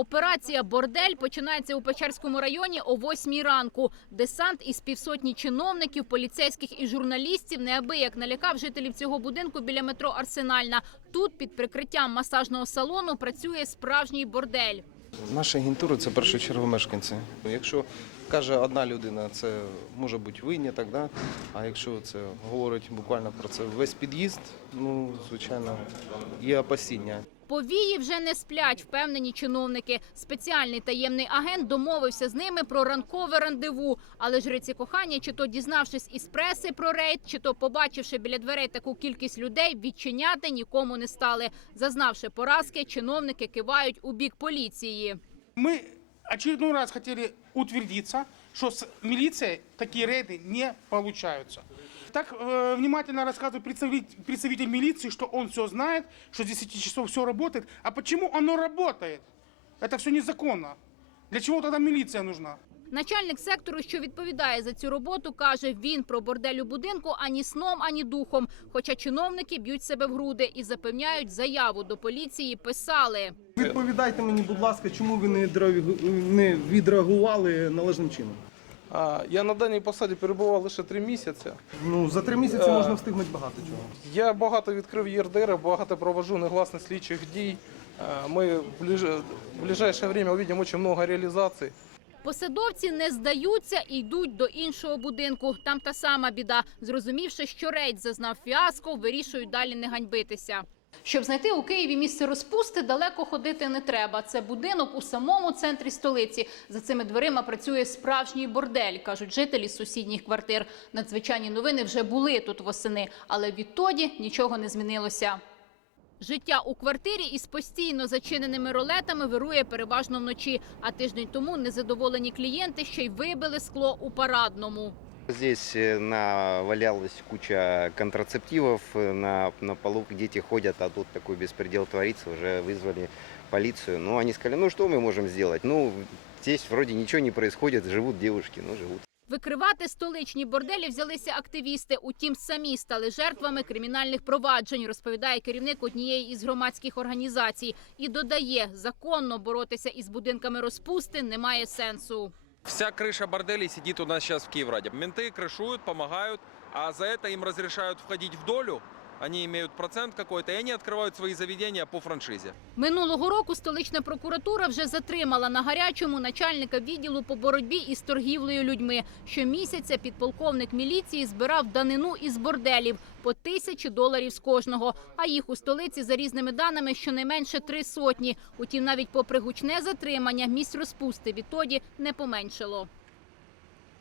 Операція Бордель починається у Печерському районі о 8 ранку. Десант із півсотні чиновників, поліцейських і журналістів неабияк налякав жителів цього будинку біля метро Арсенальна. Тут під прикриттям масажного салону працює справжній бордель. Наша агентура це в першу чергу мешканці. Якщо каже одна людина, це може бути виняток, да? а якщо це говорить буквально про це весь під'їзд, ну звичайно є опасіння. Повії вже не сплять, впевнені чиновники. Спеціальний таємний агент домовився з ними про ранкове рандеву. Але жриці кохання, чи то дізнавшись із преси про рейд, чи то побачивши біля дверей таку кількість людей, відчиняти нікому не стали. Зазнавши поразки, чиновники кивають у бік поліції. Мы очередной раз хотели утвердиться, что с милицией такие рейды не получаются Так э, внимательно рассказывает представитель, представитель милиции, что он все знает, что с 10 часов все работает. А почему оно работает? Это все незаконно. Для чего тогда милиция нужна? Начальник сектору, що відповідає за цю роботу, каже, він про бордель у будинку ані сном, ані духом. Хоча чиновники б'ють себе в груди і запевняють, заяву до поліції писали. Відповідайте мені, будь ласка, чому ви не дреагу- не відреагували належним чином? А, Я на даній посаді перебував лише три місяці. Ну за три місяці Е. можна встигнути багато чого. Я багато відкрив ЄРДР, багато провожу негласних слідчих дій. Е, Ми в ближ- в ближайшее время увидим очень много реалізацій. Посадовці не здаються і йдуть до іншого будинку. Там та сама біда. Зрозумівши, що рейд зазнав фіаско, вирішують далі не ганьбитися. Щоб знайти у Києві місце розпусти, далеко ходити не треба. Це будинок у самому центрі столиці. За цими дверима працює справжній бордель, кажуть жителі сусідніх квартир. Надзвичайні новини вже були тут восени, але відтоді нічого не змінилося. Життя у квартирі із постійно зачиненими ролетами вирує переважно вночі. А тиждень тому незадоволені клієнти ще й вибили скло у парадному. Здесь э, навалялась куча контрацептивов э, на, на полу, дети ходят, а тут такой беспредел творится, уже вызвали полицию. Ну, они сказали, ну что мы можем сделать? Ну, здесь вроде ничего не происходит, живут девушки, ну, живут. Викривати столичні борделі взялися активісти. Утім, самі стали жертвами кримінальних проваджень, розповідає керівник однієї із громадських організацій. І додає, законно боротися із будинками розпусти немає сенсу. Вся крыша борделей сидит у нас сейчас в Киевраде. Менты крышуют, помогают, а за это им разрешают входить в долю. Они имеют процент какой-то, и они открывают свои заведения по франшизе. Минулого року столична прокуратура вже затримала на гарячому начальника відділу по боротьбі із торгівлею людьми. Щомісяця підполковник міліції збирав данину із борделів по тисячі доларів з кожного. А їх у столиці за різними даними щонайменше три сотні. Утім, навіть попри гучне затримання, місць розпусти відтоді не поменшало.